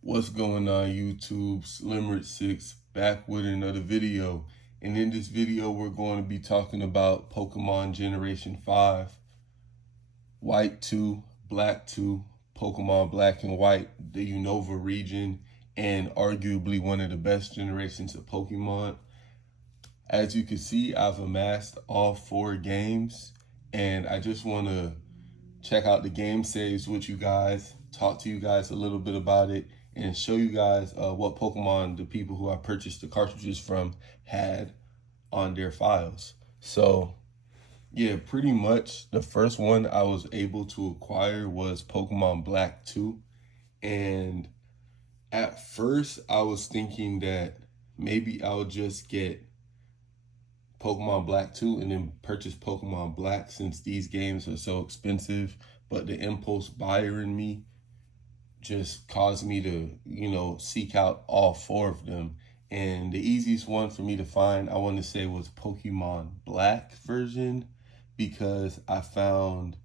What's going on, YouTube? Slimmer6 back with another video. And in this video, we're going to be talking about Pokemon Generation 5, White 2, Black 2, Pokemon Black and White, the Unova region, and arguably one of the best generations of Pokemon. As you can see, I've amassed all 4 games, and I just want to check out the game saves with you guys, talk to you guys a little bit about it, and show you guys what Pokemon the people who I purchased the cartridges from had on their files. So yeah, pretty much the first one I was able to acquire was Pokemon Black 2. And at first I was thinking that maybe I'll just get Pokemon Black 2 and then purchase Pokemon Black since these games are so expensive. But the impulse buyer in me just caused me to, seek out all 4 of them. And the easiest one for me to find, I want to say, was Pokemon Black version, because I found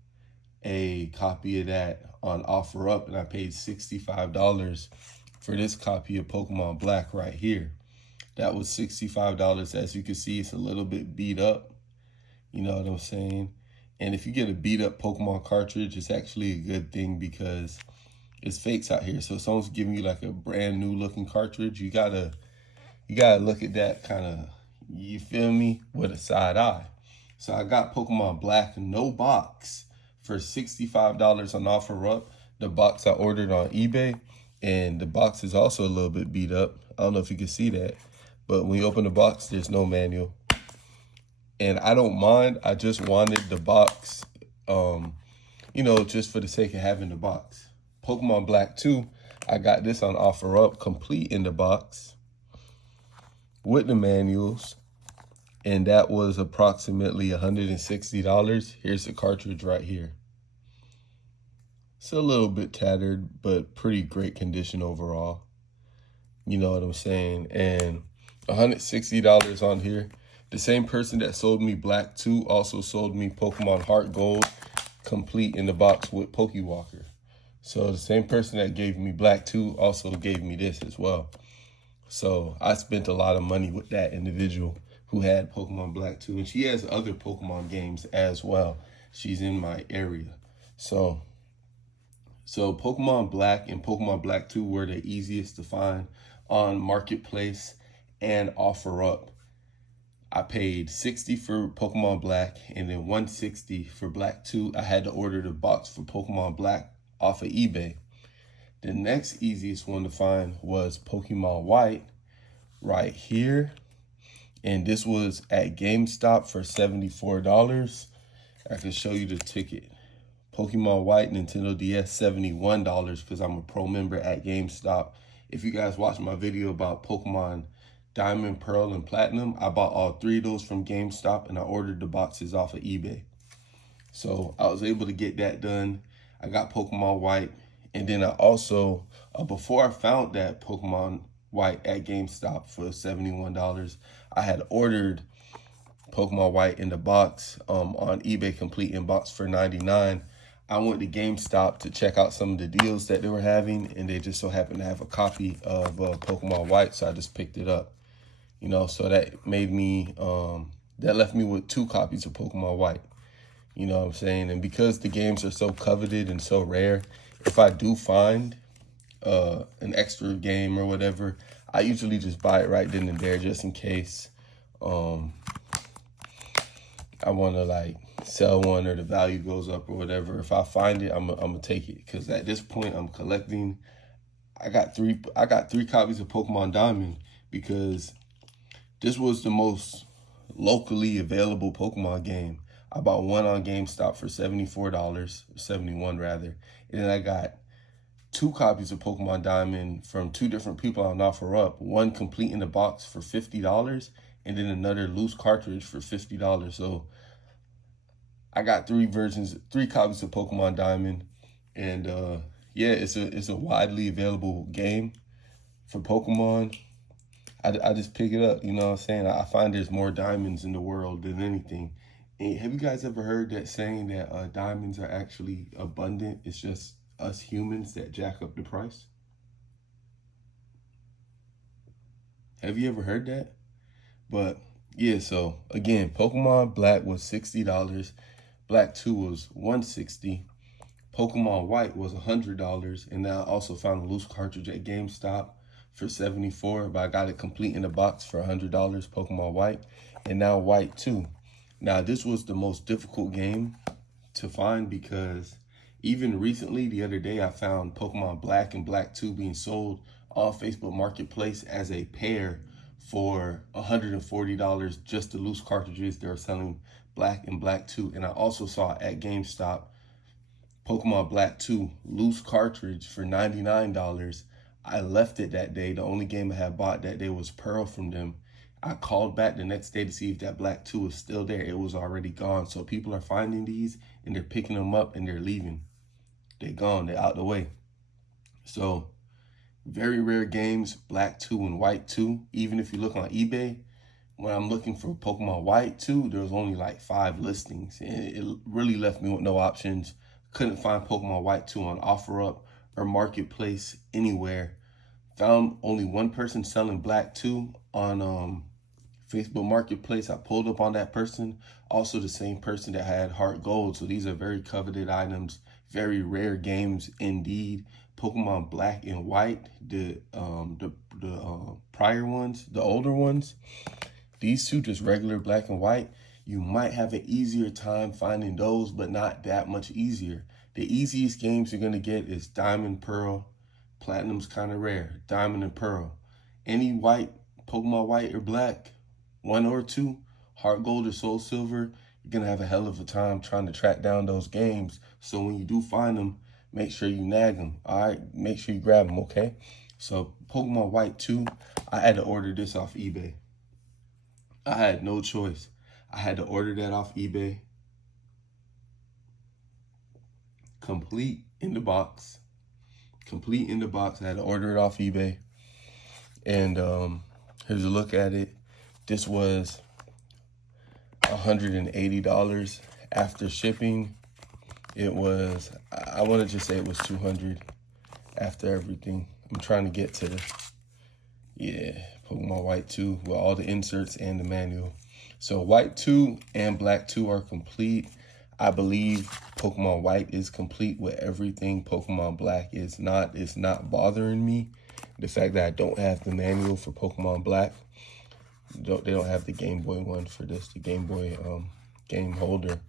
a copy of that on OfferUp and I paid $65 for this copy of Pokemon Black right here. That was $65. As you can see, it's a little bit beat up. You know what I'm saying? And if you get a beat up Pokemon cartridge, it's actually a good thing because it's fakes out here. So if someone's giving you like a brand new looking cartridge, you gotta look at that kind of, you feel me, with a side eye. So I got Pokemon Black, no box, for $65 on OfferUp. The box I ordered on eBay, and the box is also a little bit beat up. I don't know if you can see that, but when you open the box, there's no manual. And I don't mind. I just wanted the box, just for the sake of having the box. Pokemon Black 2, I got this on OfferUp, complete in the box with the manuals, and that was approximately $160. Here's the cartridge right here. It's a little bit tattered, but pretty great condition overall. You know what I'm saying? And $160 on here. The same person that sold me Black 2 also sold me Pokemon Heart Gold, complete in the box with Pokewalker. So the same person that gave me Black 2 also gave me this as well. So I spent a lot of money with that individual who had Pokemon Black 2. And she has other Pokemon games as well. She's in my area. So Pokemon Black and Pokemon Black 2 were the easiest to find on Marketplace and OfferUp. I paid $60 for Pokemon Black and then $160 for Black 2. I had to order the box for Pokemon Black off of eBay. The next easiest one to find was Pokemon White right here. And this was at GameStop for $74. I can show you the ticket. Pokemon White Nintendo DS, $71, because I'm a pro member at GameStop. If you guys watched my video about Pokemon Diamond, Pearl, and Platinum, I bought all 3 of those from GameStop and I ordered the boxes off of eBay. So I was able to get that done. I got Pokemon White. And then I also, before I found that Pokemon White at GameStop for $71, I had ordered Pokemon White in the box on eBay, complete in box, for $99. I went to GameStop to check out some of the deals that they were having, and they just so happened to have a copy of Pokemon White, so I just picked it up. So that made me, that left me with 2 copies of Pokemon White. You know what I'm saying? And because the games are so coveted and so rare, if I do find an extra game or whatever, I usually just buy it right then and there just in case I want to sell one or the value goes up or whatever. If I find it, I'm gonna take it, because at this point I'm collecting. I got three copies of Pokemon Diamond because this was the most locally available Pokemon game. I bought one on GameStop for $74, $71 rather, and then I got 2 copies of Pokemon Diamond from 2 different people on OfferUp. One complete in the box for $50, and then another loose cartridge for $50. So I got 3 copies of Pokemon Diamond, and yeah, it's a widely available game for Pokemon. I just pick it up, you know what I'm saying? I find there's more diamonds in the world than anything. And have you guys ever heard that saying that diamonds are actually abundant? It's just us humans that jack up the price? Have you ever heard that? But yeah, so again, Pokemon Black was $60. Black 2 was $160. Pokemon White was $100. And then I also found a loose cartridge at GameStop for $74, but I got it complete in the box for $100, Pokemon White. And now White 2. Now, this was the most difficult game to find because even recently, the other day, I found Pokemon Black and Black 2 being sold on Facebook Marketplace as a pair for $140, just the loose cartridges. They're selling Black and Black 2. And I also saw at GameStop Pokemon Black 2 loose cartridge for $99. I left it that day. The only game I had bought that day was Pearl from them. I called back the next day to see if that Black 2 was still there. It was already gone. So people are finding these and they're picking them up and they're leaving. They're gone. They're out the way. So very rare games, Black 2 and White 2. Even if you look on eBay, when I'm looking for Pokemon White 2, there was only like 5 listings. And it really left me with no options. Couldn't find Pokemon White 2 on OfferUp or Marketplace anywhere. Found only one person selling Black 2 on Facebook Marketplace. I pulled up on that person. Also the same person that had Heart Gold. So these are very coveted items, very rare games indeed. Pokemon Black and White, the prior ones, the older ones. These two, just regular Black and White, you might have an easier time finding those, but not that much easier. The easiest games you're going to get is Diamond, Pearl. Platinum's kind of rare. Diamond and Pearl. Any white, Pokemon White or Black, 1 or 2, Heart Gold or Soul Silver, you're going to have a hell of a time trying to track down those games. So when you do find them, make sure you nag them. All right? Make sure you grab them, okay? So Pokemon White 2, I had to order this off eBay. I had no choice. I had to order that off eBay. Complete in the box. Complete in the box. I had to order it off eBay. And here's a look at it. This was $180 after shipping. It was, I want to just say it was $200 after everything. I'm trying to get to the, yeah, Pokemon White 2 with all the inserts and the manual. So White 2 and Black 2 are complete. I believe Pokemon White is complete with everything. Pokemon Black is not. It's not bothering me. The fact that I don't have the manual for Pokemon Black. They don't have the Game Boy one for this, the Game Boy game holder.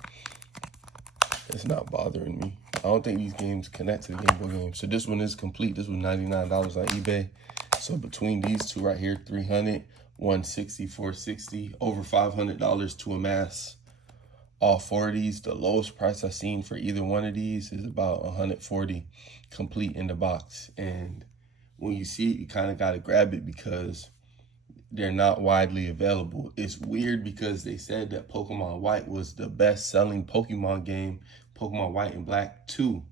It's not bothering me. I don't think these games connect to the Game Boy game. So this one is complete. This was $99 on eBay. So between these two right here, $300, $160, $460, over $500 to amass all 4 of these. The lowest price I've seen for either one of these is about $140 complete in the box. And when you see it, you kind of got to grab it because they're not widely available. It's weird because they said that Pokemon White was the best-selling Pokemon game. Pokemon White and Black 2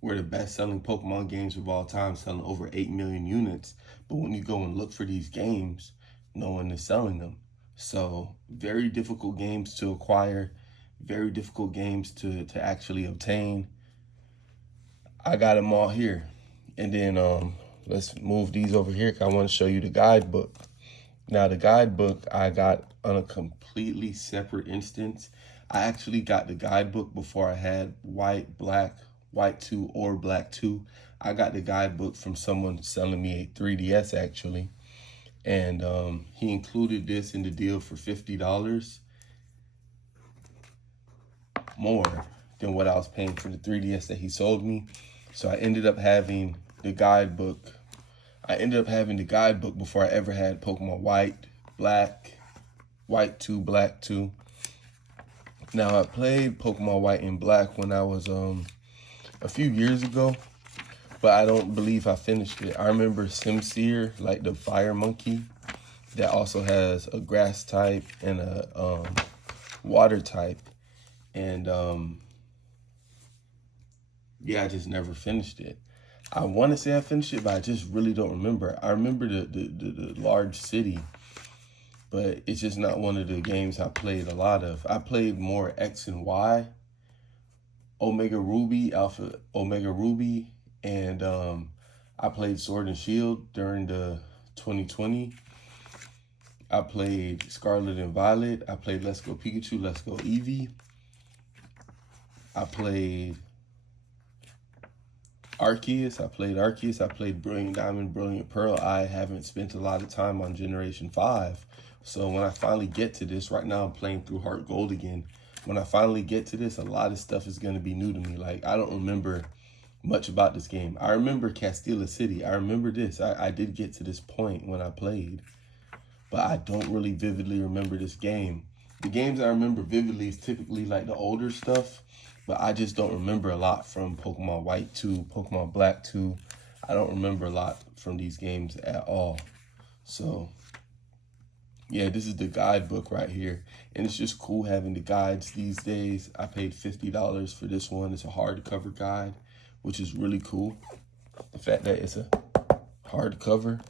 were the best-selling Pokemon games of all time, selling over 8 million units. But when you go and look for these games, no one is selling them. So very difficult games to acquire, very difficult games to actually obtain. I got them all here. And then let's move these over here because I want to show you the guidebook. Now, the guidebook I got on a completely separate instance. I actually got the guidebook before I had White, Black, White 2, or Black 2. I got the guidebook from someone selling me a 3DS, actually. And he included this in the deal for $50 more than what I was paying for the 3DS that he sold me. So I ended up having the guidebook. I ended up having the guidebook before I ever had Pokemon White, Black, White 2, Black 2. Now, I played Pokemon White and Black when I was a few years ago, but I don't believe I finished it. I remember Simseer, like the fire monkey, that also has a grass type and a water type. And yeah, I just never finished it. I want to say I finished it, but I just really don't remember. I remember the large city, but it's just not one of the games I played a lot of. I played more X and Y, Omega Ruby, Alpha Omega Ruby, and I played Sword and Shield during the 2020. I played Scarlet and Violet. I played Let's Go Pikachu, Let's Go Eevee. I played Arceus. I played Brilliant Diamond, Brilliant Pearl. I haven't spent a lot of time on Generation 5. So when I finally get to this, right now I'm playing through Heart Gold again. When I finally get to this, a lot of stuff is going to be new to me. Like, I don't remember much about this game. I remember Castilla City. I remember this. I did get to this point when I played. But I don't really vividly remember this game. The games I remember vividly is typically like the older stuff, but I just don't remember a lot from Pokemon White 2, Pokemon Black 2. I don't remember a lot from these games at all. So, yeah, this is the guidebook right here. And it's just cool having the guides these days. I paid $50 for this one. It's a hardcover guide, which is really cool. The fact that it's a hardcover.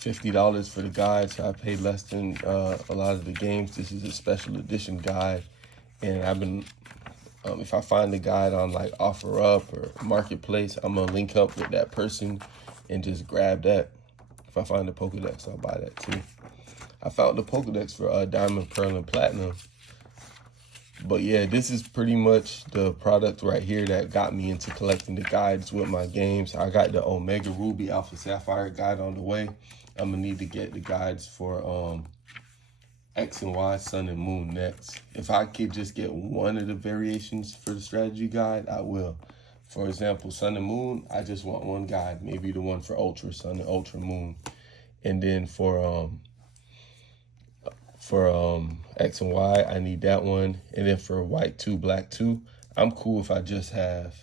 $50 for the guide, so I paid less than a lot of the games. This is a special edition guide, and I've been, if I find the guide on like OfferUp or Marketplace, I'm gonna link up with that person and just grab that. If I find the Pokedex, I'll buy that too. I found the Pokedex for Diamond, Pearl, and Platinum. But yeah, this is pretty much the product right here that got me into collecting the guides with my games. I got the Omega Ruby Alpha Sapphire guide on the way. I'm gonna need to get the guides for X and Y, Sun and Moon next. If I could just get one of the variations for the strategy guide, I will. For example, Sun and Moon, I just want one guide, maybe the one for Ultra Sun and Ultra Moon. And then for X and Y, I need that one. And then for White 2, Black 2, I'm cool if I just have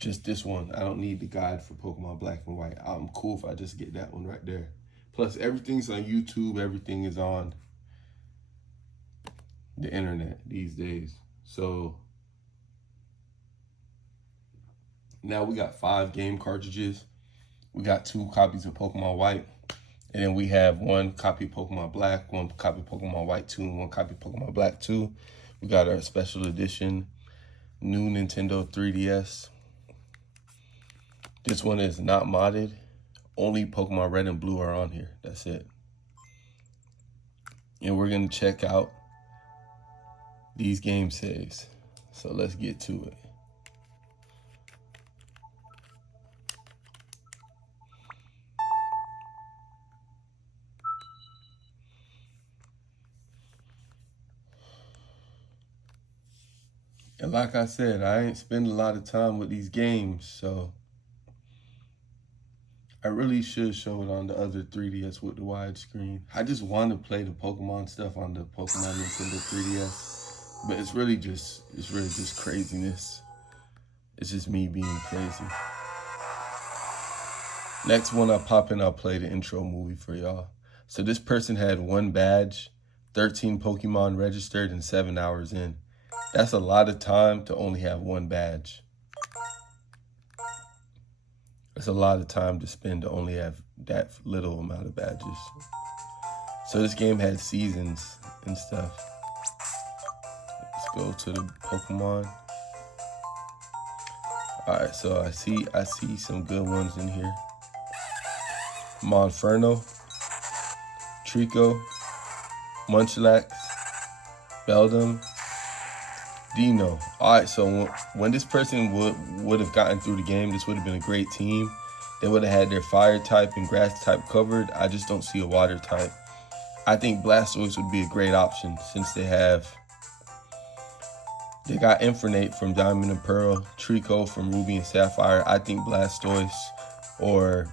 just this one. I don't need the guide for Pokemon Black and White. I'm cool if I just get that one right there. Plus, everything's on YouTube. Everything is on the internet these days. So now we got 5 game cartridges. We got 2 copies of Pokemon White. And then we have 1 copy of Pokemon Black, 1 copy of Pokemon White 2, and 1 copy of Pokemon Black 2. We got our special edition new Nintendo 3DS. This one is not modded. Only Pokemon Red and Blue are on here. That's it. And we're going to check out these game saves. So let's get to it. And like I said, I ain't spend a lot of time with these games, so I really should show it on the other 3DS with the widescreen. I just want to play the Pokemon stuff on the Pokemon Nintendo 3DS, but it's really just craziness. It's just me being crazy. Next one I pop in, I'll play the intro movie for y'all. So this person had 1 badge, 13 Pokemon registered, and 7 hours in. That's a lot of time to only have 1 badge. It's a lot of time to spend to only have that little amount of badges. So this game had seasons and stuff. Let's go to the Pokemon. All right, so I see some good ones in here. Monferno, Trico, Munchlax, Beldum, Dino. All right, so when this person would have gotten through the game, this would have been a great team. They would have had their fire type and grass type covered. I just don't see a water type. I think Blastoise would be a great option since they got Infernape from Diamond and Pearl, Trico from Ruby and Sapphire. I think Blastoise or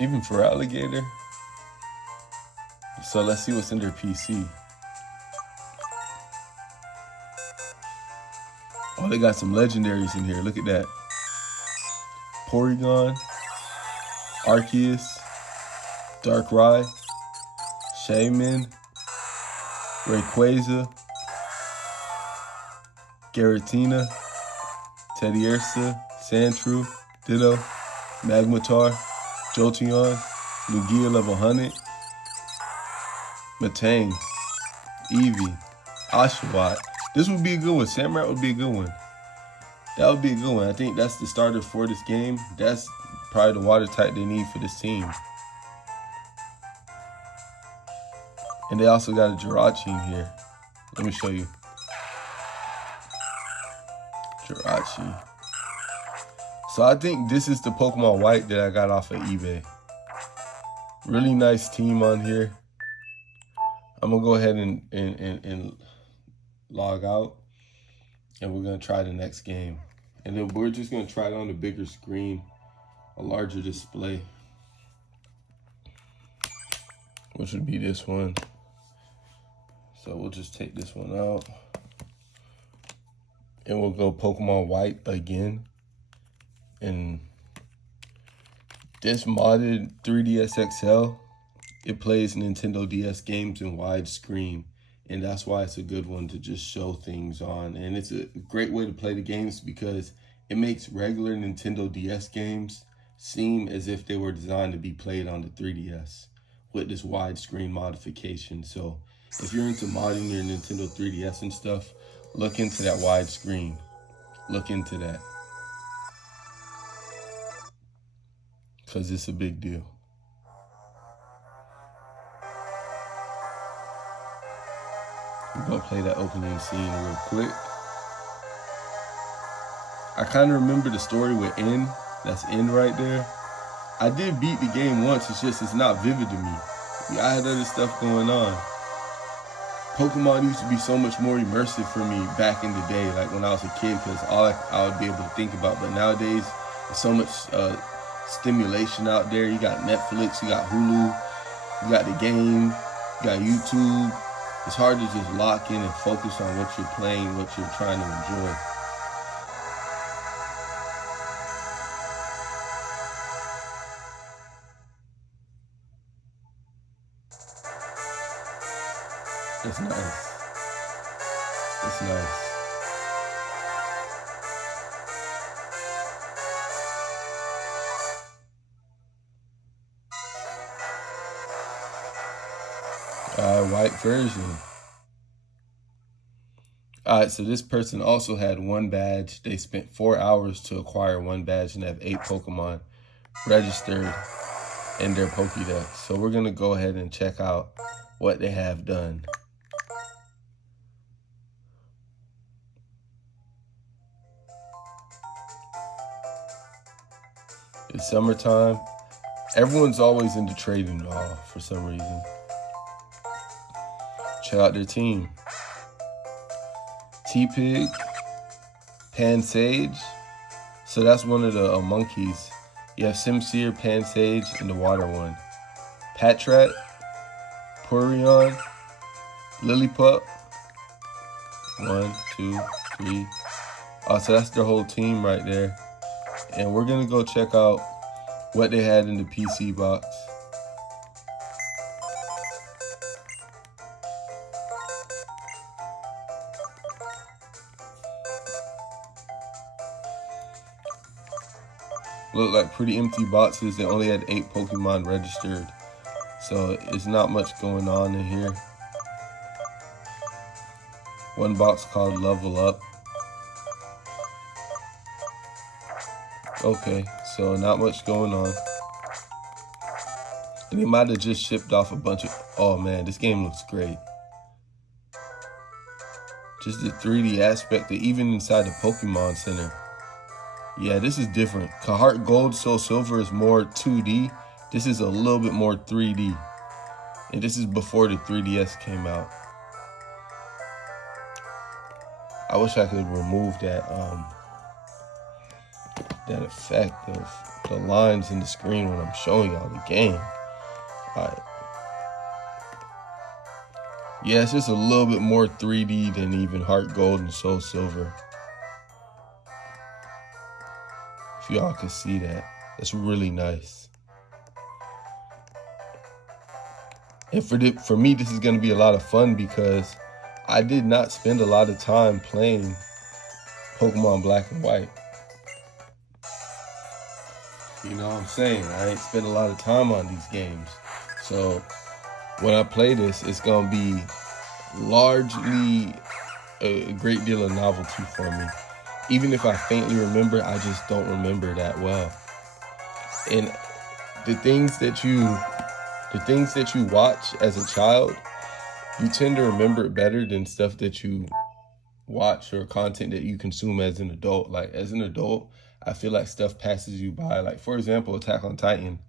even for Alligator. So let's see what's in their PC. Oh, they got some legendaries in here. Look at that. Porygon, Arceus, Darkrai, Shaman, Rayquaza, Giratina, Teddiursa, Sandshrew, Ditto, Magmar, Jolteon, Lugia level 100, Matane, Eevee, Oshawott. This would be a good one. Samurott would be a good one. That would be a good one. I think that's the starter for this game. That's probably the water type they need for this team. And they also got a Jirachi in here. Let me show you. Jirachi. So I think this is the Pokemon White that I got off of eBay. Really nice team on here. I'm gonna go ahead and log out, and we're gonna try the next game. And then we're just gonna try it on a bigger screen, a larger display, which would be this one. So we'll just take this one out, and we'll go Pokemon White again. And this modded 3DS XL, it plays Nintendo DS games in widescreen, and that's why it's a good one to just show things on. And it's a great way to play the games because it makes regular Nintendo DS games seem as if they were designed to be played on the 3DS with this widescreen modification. So if you're into modding your Nintendo 3DS and stuff, look into that widescreen. Look into that, because it's a big deal. We're gonna play that opening scene real quick. I kind of remember the story with N. That's N right there. I did beat the game once, it's not vivid to me. I had other stuff going on. Pokemon used to be so much more immersive for me back in the day, like when I was a kid, because all I would be able to think about. But nowadays, there's so much stimulation out there. You got Netflix, you got Hulu, you got the game, you got YouTube. It's hard to just lock in and focus on what you're playing, what you're trying to enjoy. It's nice. It's nice. White version. Alright, so this person also had one badge. They spent 4 hours to acquire one badge and have 8 Pokemon registered in their Pokédex. So we're going to go ahead and check out what they have done. It's summertime. Everyone's always into trading for some reason. Check out their team. T-Pig, Pansage. So that's one of the monkeys. You have Simsear, Pansage, and the water one. Patrat, Purion, Lillipup. 1, 2, 3. Oh, so that's their whole team right there. And we're gonna go check out what they had in the PC box. Look like pretty empty boxes. They only had 8 Pokemon registered, so it's not much going on in here. One box called Level Up. Okay, so not much going on. And they might have just shipped off a bunch of... Oh man, this game looks great. Just the 3D aspect, even inside the Pokemon Center. Yeah, this is different. Heart Gold, Soul Silver is more 2D. This is a little bit more 3D. And this is before the 3DS came out. I wish I could remove that that effect of the lines in the screen when I'm showing y'all the game. Alright. Yeah, it's just a little bit more 3D than even Heart Gold and Soul Silver. If y'all can see that, that's really nice. And for me, this is going to be a lot of fun because I did not spend a lot of time playing Pokemon Black and White. You know what I'm saying? I ain't spent a lot of time on these games. So when I play this, it's going to be largely a great deal of novelty for me. Even if I faintly remember, I just don't remember that well. And the things that you watch as a child, you tend to remember it better than stuff that you watch or content that you consume as an adult. Like as an adult, I feel like stuff passes you by. Like for example, Attack on Titan,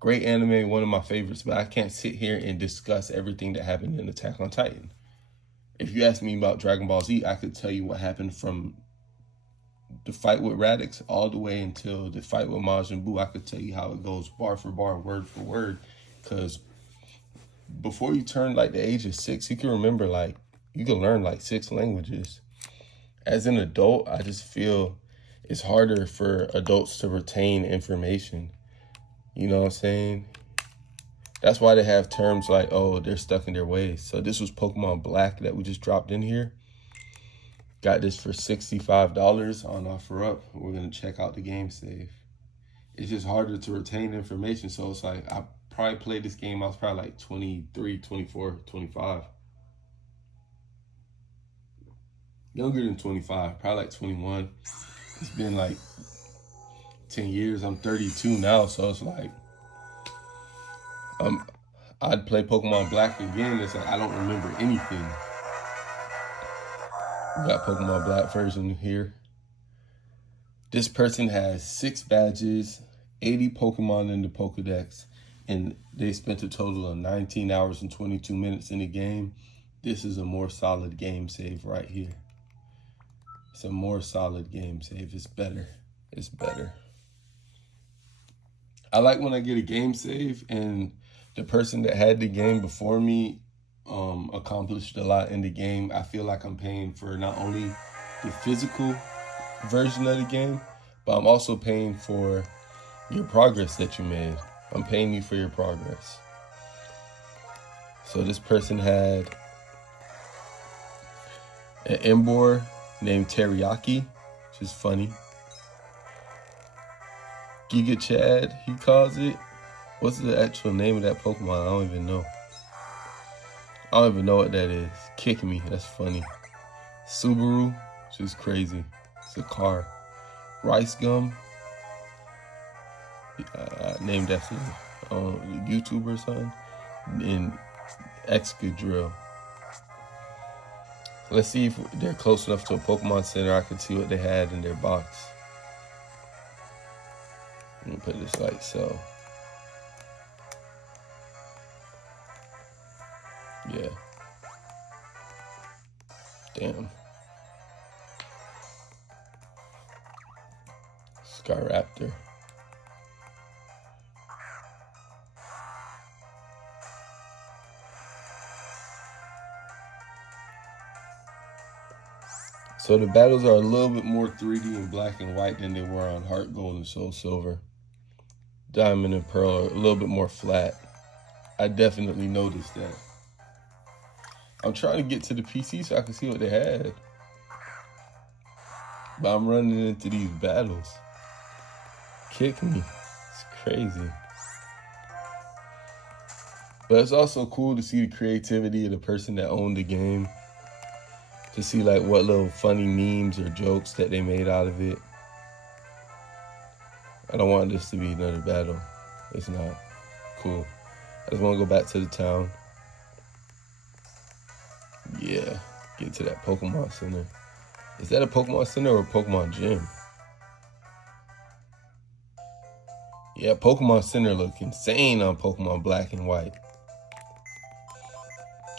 great anime, one of my favorites, but I can't sit here and discuss everything that happened in Attack on Titan. If you ask me about Dragon Ball Z, I could tell you what happened from the fight with Radix all the way until the fight with Majin Buu. I could tell you how it goes bar for bar, word for word, because before you turn like the age of 6, you can remember like you can learn like 6 languages. As an adult, I just feel it's harder for adults to retain information. You know what I'm saying? That's why they have terms like, oh, they're stuck in their ways. So this was Pokemon Black that we just dropped in here. Got this for $65 on OfferUp. We're going to check out the game save. It's just harder to retain information. So it's like, I probably played this game, I was probably like 23, 24, 25. Younger than 25, probably like 21. It's been like 10 years. I'm 32 now, so it's like, I'd play Pokemon Black again. It's like I don't remember anything. We got Pokemon Black version here. This person has 6 badges, 80 Pokemon in the Pokedex, and they spent a total of 19 hours and 22 minutes in the game. This is a more solid game save right here. It's a more solid game save. It's better. It's better. I like when I get a game save and the person that had the game before me accomplished a lot in the game. I feel like I'm paying for not only the physical version of the game, but I'm also paying for your progress that you made. I'm paying you for your progress. So this person had an Embor named Teriyaki, which is funny. Giga Chad, he calls it. What's the actual name of that Pokemon? I don't even know. I don't even know what that is. Kick me, that's funny. Subaru, which is crazy. It's a car. Rice Gum, named after a YouTuber or something. And Excadrill. Let's see if they're close enough to a Pokemon Center. I can see what they had in their box. Let me put this like so. Yeah. Damn. Skyraptor. So the battles are a little bit more 3D in Black and White than they were on Heart Gold and Soul Silver. Diamond and Pearl are a little bit more flat. I definitely noticed that. I'm trying to get to the PC so I can see what they had. But I'm running into these battles. Kick me. It's crazy. But it's also cool to see the creativity of the person that owned the game. To see like what little funny memes or jokes that they made out of it. I don't want this to be another battle. It's not. Cool. I just want to go back to the town. Yeah. Get to that Pokemon Center. Is that a Pokemon Center or a Pokemon Gym? Yeah, Pokemon Center look insane on Pokemon Black and White.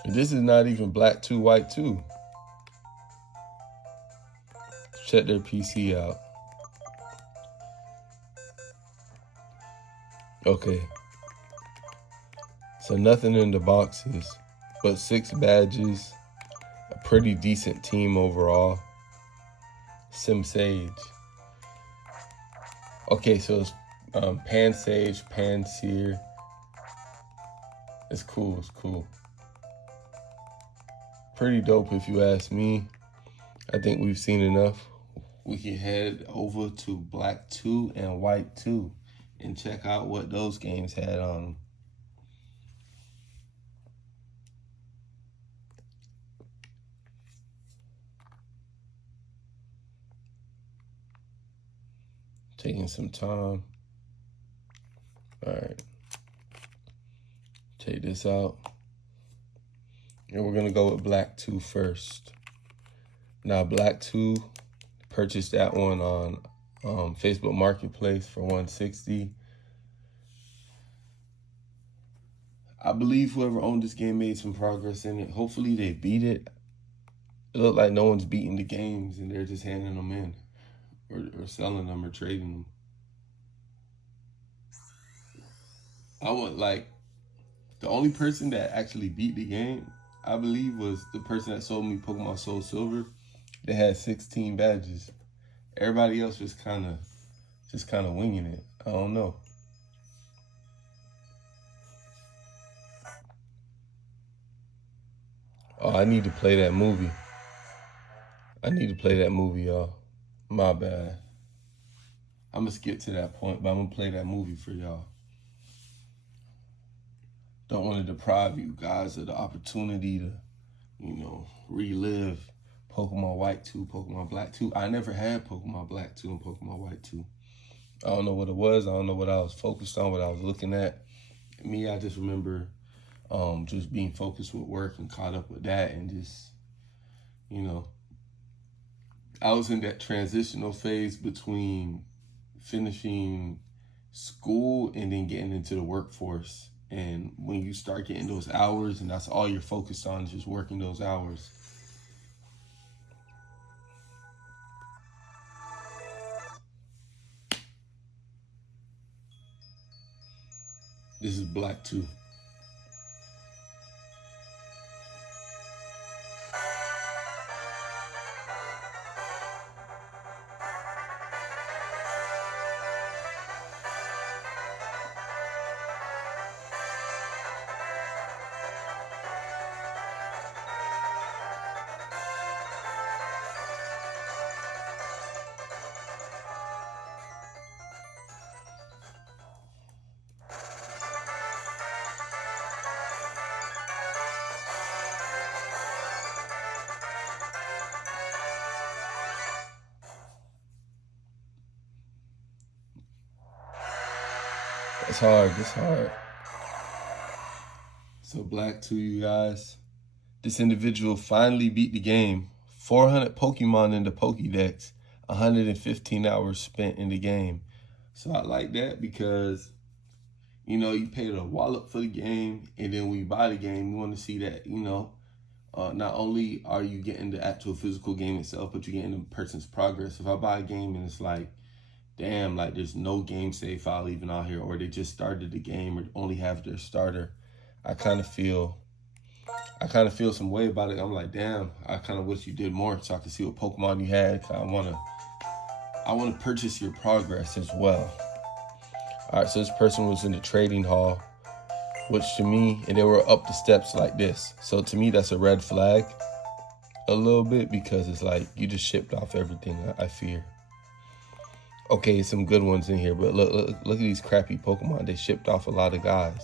And this is not even Black 2, White 2. Check their PC out. Okay. So nothing in the boxes, but 6 badges, a pretty decent team overall. Sim Sage. Okay, so it's Pan Sage, Pan Seer. It's cool, it's cool. Pretty dope if you ask me. I think we've seen enough. We can head over to Black 2 and White 2 and check out what those games had on them. Taking some time. Take this out. And we're going to go with Black 2 first. Now, Black 2, purchased that one on Facebook Marketplace for $160. I believe whoever owned this game made some progress in it. Hopefully they beat it. It looked like no one's beating the games and they're just handing them in or selling them or trading them. I want, like, the only person that actually beat the game, I believe, was the person that sold me Pokemon Soul Silver. They had 16 badges. Everybody else was kind of winging it. I don't know. Oh, I need to play that movie. Y'all. My bad. I'm going to skip to that point, but I'm going to play that movie for y'all. Don't want to deprive you guys of the opportunity to, relive Pokemon White 2, Pokemon Black 2. I never had Pokemon Black 2 and Pokemon White 2. I don't know what it was. I don't know what I was focused on, what I was looking at. Me, I just remember just being focused with work and caught up with that and just, I was in that transitional phase between finishing school and then getting into the workforce. And when you start getting those hours and that's all you're focused on is just working those hours. This is Black 2. It's hard. So Black 2, you guys. This individual finally beat the game. 400 Pokemon in the Pokédex. 115 hours spent in the game. So I like that because, you paid a wallop for the game. And then when you buy the game, you want to see that, not only are you getting the actual physical game itself, but you're getting the person's progress. If I buy a game and it's like, damn, like there's no game save file even out here, or they just started the game or only have their starter, I kind of feel some way about it. I'm like, damn, I kind of wish you did more so I could see what Pokemon you had. I want to purchase your progress as well. All right, so this person was in the trading hall, which to me, and they were up the steps like this. So to me, that's a red flag a little bit because it's like you just shipped off everything, I fear. Okay, some good ones in here, but look at these crappy Pokemon. They shipped off a lot of guys,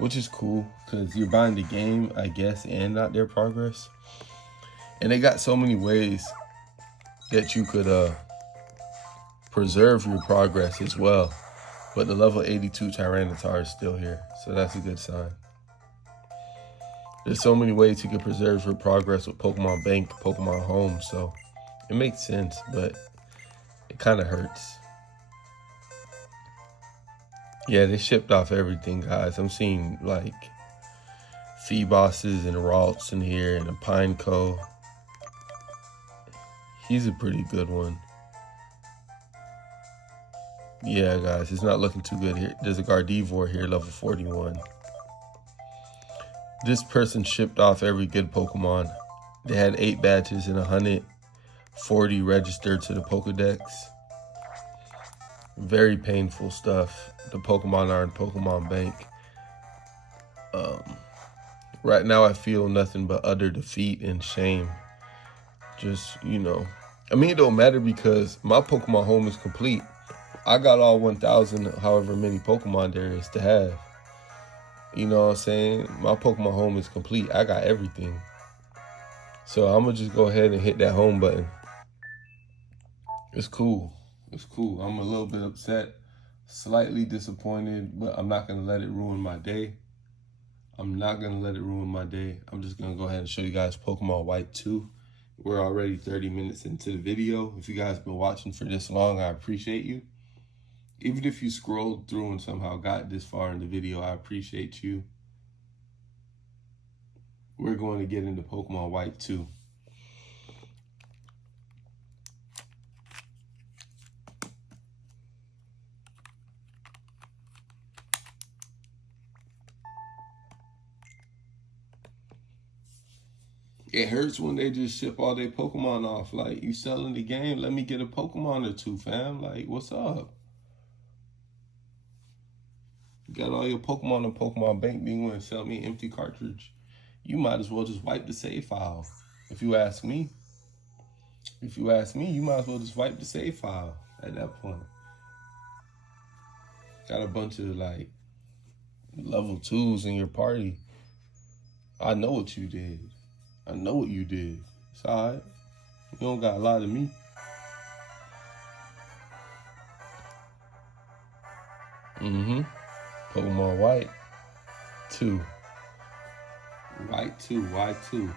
which is cool because you're buying the game, I guess, and not their progress. And they got so many ways that you could preserve your progress as well. But the level 82 Tyranitar is still here, so that's a good sign. There's so many ways you can preserve your progress with Pokemon Bank, Pokemon Home, so it makes sense, but it kind of hurts. Yeah, they shipped off everything, guys. I'm seeing like Feebosses and Ralts in here and a Pineco. He's a pretty good one. Yeah, guys, it's not looking too good here. There's a Gardevoir here, level 41. This person shipped off every good Pokemon. They had 8 badges and 140 registered to the Pokedex. Very painful stuff. The Pokemon are in Pokemon Bank. Right now I feel nothing but utter defeat and shame. Just, I mean, it don't matter because my Pokemon Home is complete. I got all 1,000, however many Pokemon there is to have. You know what I'm saying? My Pokemon Home is complete. I got everything. So I'm going to just go ahead and hit that home button. It's cool. I'm a little bit upset, slightly disappointed, but I'm not going to let it ruin my day. I'm not going to let it ruin my day. I'm just going to go ahead and show you guys Pokemon White 2. We're already 30 minutes into the video. If you guys been watching for this long, I appreciate you. Even if you scrolled through and somehow got this far in the video, I appreciate you. We're going to get into Pokemon White 2. It hurts when they just ship all their Pokemon off. Like, you selling the game, let me get a Pokemon or two, fam. Like, what's up? You got all your Pokemon in Pokemon Bank, then you want to sell me an empty cartridge. You might as well just wipe the save file. If you ask me. If you ask me, you might as well just wipe the save file at that point. Got a bunch of, like, level 2s in your party. I know what you did. I know what you did. It's all right. You don't got a lot of me. Pokemon White 2. White 2. White 2.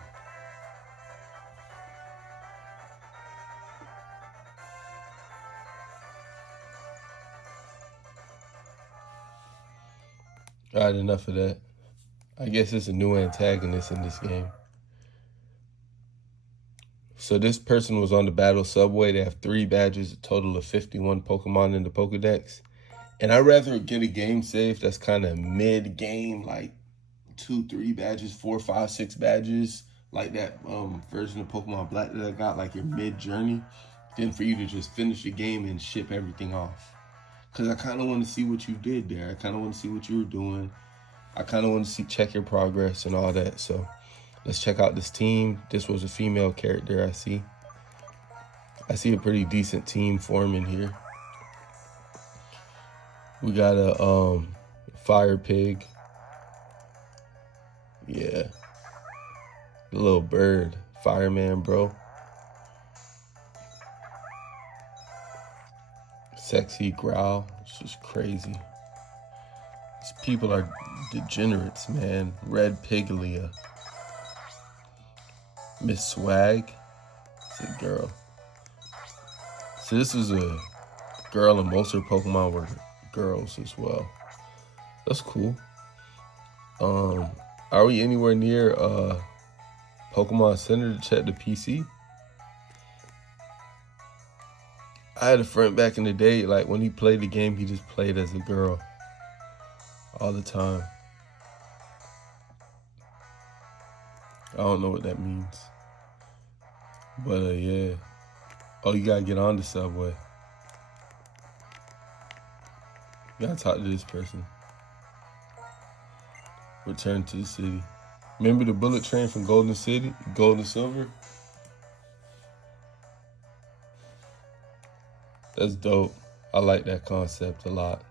All right, enough of that. I guess it's a new antagonist in this game. So this person was on the battle subway. They have 3 badges, a total of 51 Pokemon in the Pokedex. And I'd rather get a game save that's kind of mid-game, like 2, 3 badges, 4, 5, 6 badges, like that version of Pokemon Black that I got, like your mid-journey, than for you to just finish the game and ship everything off. Because I kind of want to see what you did there. I kind of want to see what you were doing. I kind of want to check your progress and all that. So let's check out this team. This was a female character I see. I see a pretty decent team forming here. We got a fire pig. Yeah. The little bird. Fireman, bro. Sexy growl. It's just crazy. These people are degenerates, man. Red Piglia. Miss Swag. It's a girl. So this is a girl, and most of her Pokemon were girls as well. That's cool. Are we anywhere near Pokemon Center to check the PC? I had a friend back in the day, like when he played the game, he just played as a girl all the time. I don't know what that means. But yeah. Oh, you gotta get on the subway. You gotta talk to this person. Return to the city. Remember the bullet train from Golden City? Gold and Silver? That's dope. I like that concept a lot.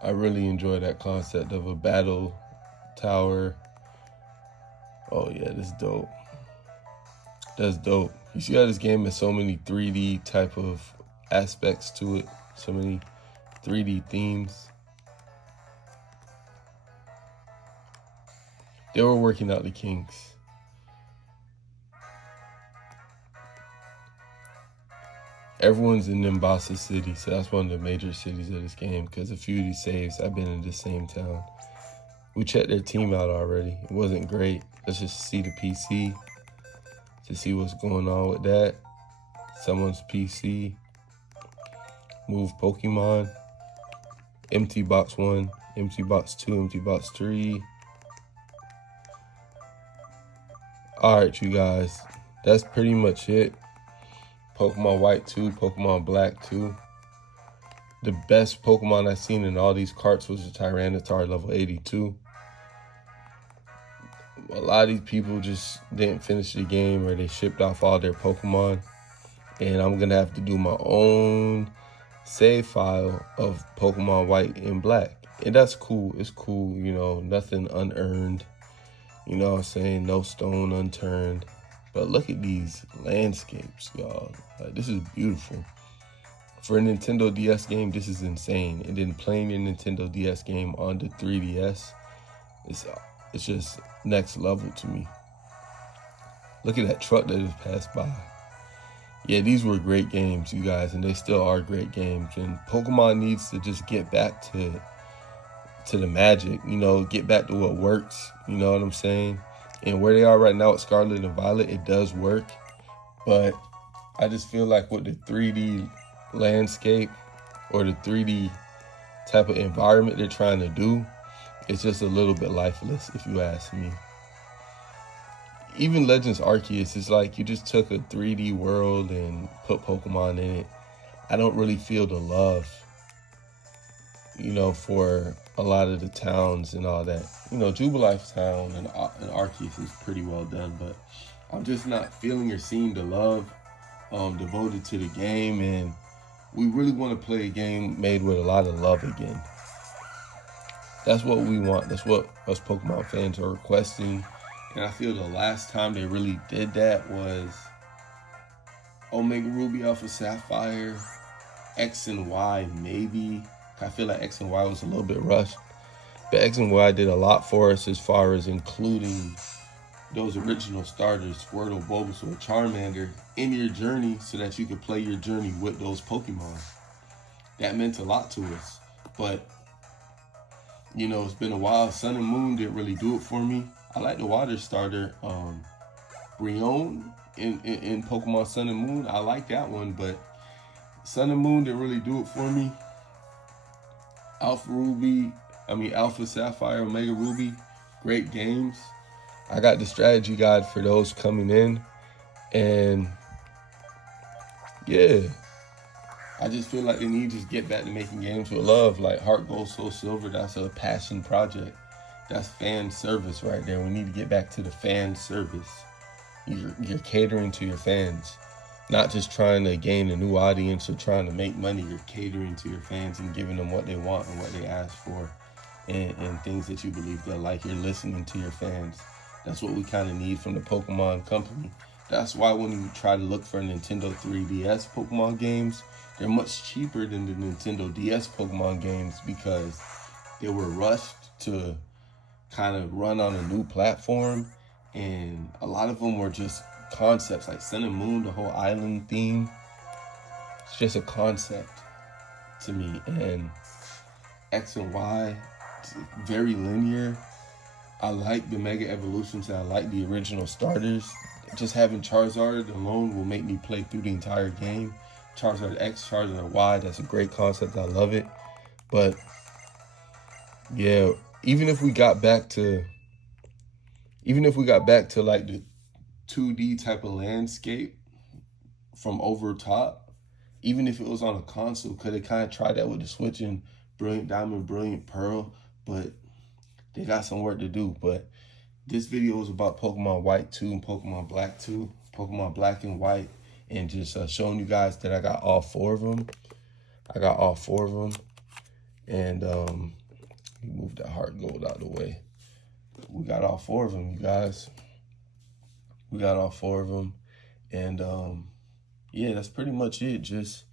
I really enjoy that concept of a battle tower. Oh yeah, that's dope. That's dope. You see how this game has so many 3D type of aspects to it. So many 3D themes. They were working out the kinks. Everyone's in Nimbasa City, so that's one of the major cities of this game, because a few of these saves, I've been in the same town. We checked their team out already. It wasn't great. Let's just see the PC to see what's going on with that. Someone's PC. Move Pokemon. Empty box 1, empty box 2, empty box 3. All right, you guys, that's pretty much it. Pokemon White 2, Pokemon Black 2. The best Pokemon I've seen in all these carts was the Tyranitar level 82. A lot of these people just didn't finish the game, or they shipped off all their Pokemon. And I'm going to have to do my own save file of Pokemon White and Black. And that's cool. It's cool, you know, nothing unearned. You know what I'm saying? No stone unturned. But look at these landscapes, y'all. Like, this is beautiful. For a Nintendo DS game, this is insane. And then playing your Nintendo DS game on the 3DS, it's just next level to me. Look at that truck that just passed by. Yeah, these were great games, you guys, and they still are great games. And Pokemon needs to just get back to the magic, you know, get back to what works, you know what I'm saying? And where they are right now with Scarlet and Violet, it does work. But I just feel like with the 3D landscape or the 3D type of environment they're trying to do, it's just a little bit lifeless, if you ask me. Even Legends Arceus is like you just took a 3D world and put Pokemon in it. I don't really feel the love, you know, for a lot of the towns and all that. You know, Jubilife Town and Arceus is pretty well done, but I'm just not feeling or seeing the love devoted to the game, and we really want to play a game made with a lot of love again. That's what we want. That's what us Pokemon fans are requesting. And I feel the last time they really did that was Omega Ruby, Alpha Sapphire, X and Y maybe. I feel like X and Y was a little bit rushed. But X and Y did a lot for us as far as including those original starters, Squirtle, Bulbasaur, Charmander, in your journey so that you could play your journey with those Pokemon. That meant a lot to us. But, you know, it's been a while. Sun and Moon didn't really do it for me. I like the water starter, Brion in Pokemon Sun and Moon. I like that one, but Sun and Moon didn't really do it for me. Alpha Sapphire, Omega Ruby, great games. I got the strategy guide for those coming in, and yeah, I just feel like they need to just get back to making games with love. Like Heart Gold, Soul Silver, that's a passion project. That's fan service right there. We need to get back to the fan service. You're catering to your fans, not just trying to gain a new audience or trying to make money. You're catering to your fans and giving them what they want and what they ask for, and things that you believe they'll like. You're listening to your fans. That's what we kind of need from the Pokemon company. That's why when you try to look for Nintendo 3DS Pokemon games, they're much cheaper than the Nintendo DS Pokemon games because they were rushed to kind of run on a new platform, and a lot of them were just concepts like Sun and Moon, the whole island theme. It's just a concept to me. And X and Y, very linear. I like the Mega Evolutions. I like the original starters. Just having Charizard alone will make me play through the entire game. Charizard X, Charizard Y, that's a great concept. I love it. But yeah, even if we got back to like the 2D type of landscape from over top, even if it was on a console, could they kind of try that with the Switch and Brilliant Diamond, Brilliant Pearl? But they got some work to do. But this video is about Pokemon White 2 and Pokemon Black 2, Pokemon Black and White, and just showing you guys that I got all four of them. And move that Heart Gold out of the way. We got all four of them, you guys. We got all four of them. And yeah, that's pretty much it. Just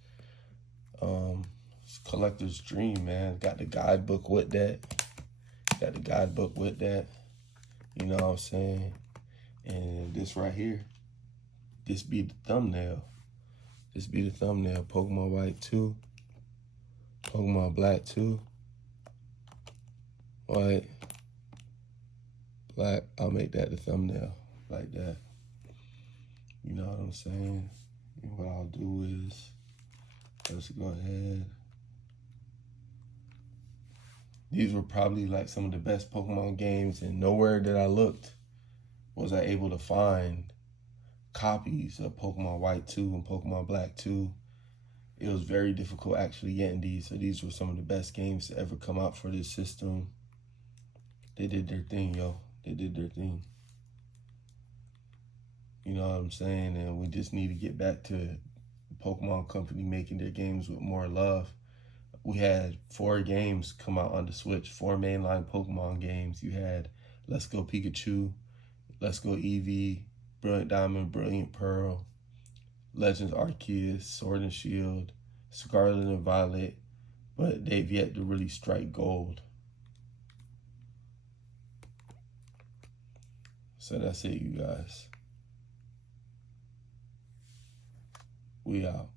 collector's dream, man. Got the guidebook with that. You know what I'm saying? And this right here, this be the thumbnail. Pokemon White 2, Pokemon Black 2, White, Black. I'll make that the thumbnail like that. You know what I'm saying? And what I'll do is, let's go ahead. These were probably like some of the best Pokemon games, and nowhere that I looked was I able to find copies of Pokemon White 2 and Pokemon Black 2. It was very difficult actually getting these, so these were some of the best games to ever come out for this system. They did their thing, yo. They did their thing. You know what I'm saying? And we just need to get back to the Pokemon Company making their games with more love. We had 4 games come out on the Switch, 4 mainline Pokemon games. You had Let's Go Pikachu, Let's Go Eevee, Brilliant Diamond, Brilliant Pearl, Legends Arceus, Sword and Shield, Scarlet and Violet, but they've yet to really strike gold. So that's it, you guys. We out.